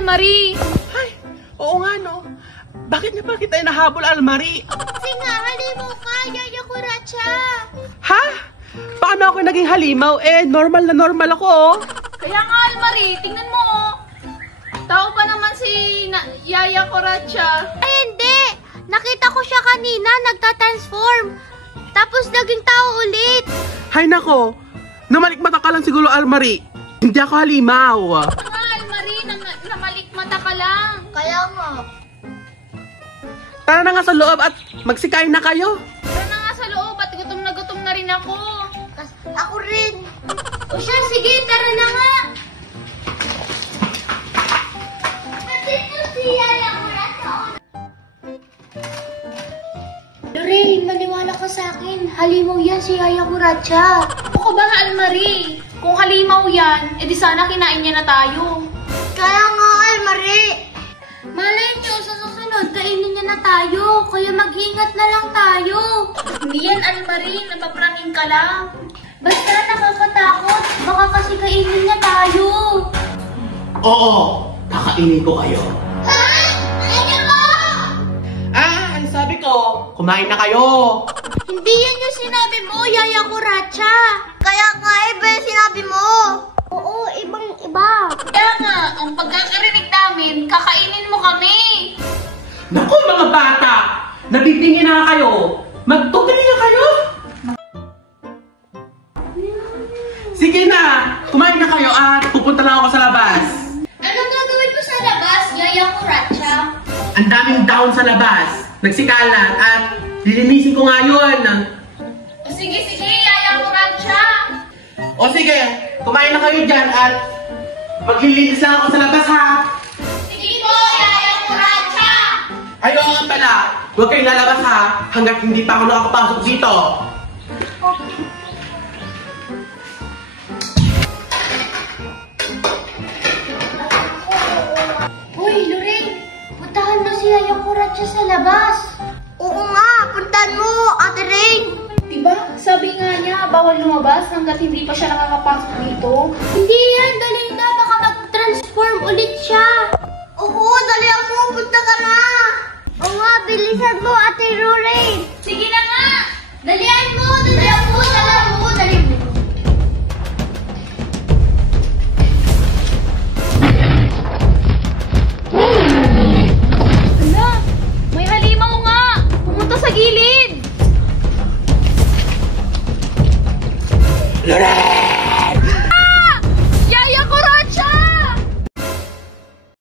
Almarie. Ay, oo nga no. Bakit niya pa kita nahabol, Almarie? Kasi nga, halimaw ka, Yaya Kuratsa. Ha? Paano ako naging halimaw? Normal na normal ako, oh. Kaya nga, Almarie, tingnan mo, oh. Tao pa naman si Yaya Kuratsa. Ay, hindi. Nakita ko siya kanina, nagta-transform. Tapos naging tao ulit. Hay nako, namalikmata ka lang siguro, Almarie. Hindi ako halimaw. Nga, Almarie, namalikmata ka lang. Kaya nga. Tara na nga sa loob at magsikain na kayo. Tara na nga sa loob at gutom na rin ako. Ako rin. O siya, sige, tara na nga. Nandito si Yaya Kuratsa. Lorraine, maniwala ka sa akin. Halimaw yan si Yaya Kuratsa. Ako ba, Almarie? Kung halimaw yan, edi sana kinain niya na tayo. Kaya nga, Almarie. Malay niyo, sa susunod, kainin niya na tayo. Kaya mag-ingat na lang tayo. Hindi yan, Almarie. Napapraning ka lang. Basta nakakatakot. Baka kasi kainin niya tayo. Oo, kakainin ko kayo. Ha? Ano mo? Ang sabi ko, kumain na kayo. Hindi yan yung sinabi mo, Yaya Kuratsa. Kaya nga, iba yung sinabi mo. Oo, ibang-iba. Kaya nga, ang pagkakarinig namin, kakainin mo kami. Naku, mga bata! Nabibingin na kayo. Magtugli na kayo. Sige na, kumain na kayo at pupunta lang ako sa labas. Anong gagawin mo sa labas, Yaya Kuratsa? Ang daming down sa labas. Nagsikalat at lilinisin ko nga yun. Sige, Yaya Kuratsa. O sige, kumain na kayo dyan at maglilinis lang ako sa labas, ha? Sige po, Yaya Kuratsa. Ayaw nga pala, huwag kayong lalabas, ha? Hanggat hindi pa ako nakakapasok dito. Uy, Lorraine, puntahan mo si Yaya Kuratsa sa labas. Oo nga, puntahan mo, Ate Rain. Diba? Sabi nga niya, bawal lumabas hanggat hindi pa siya nakakapasok dito. Hindi yan, dali na, baka mag-transform ulit siya. Oo, dali mo, punta ka na. Oo nga, bilisan mo, Ate Lorraine. Sige na nga! Dalian mo, dalian mo, dalian mo, dalian mo. Hala, may halimaw nga! Pumunta sa gilid! Lorraine!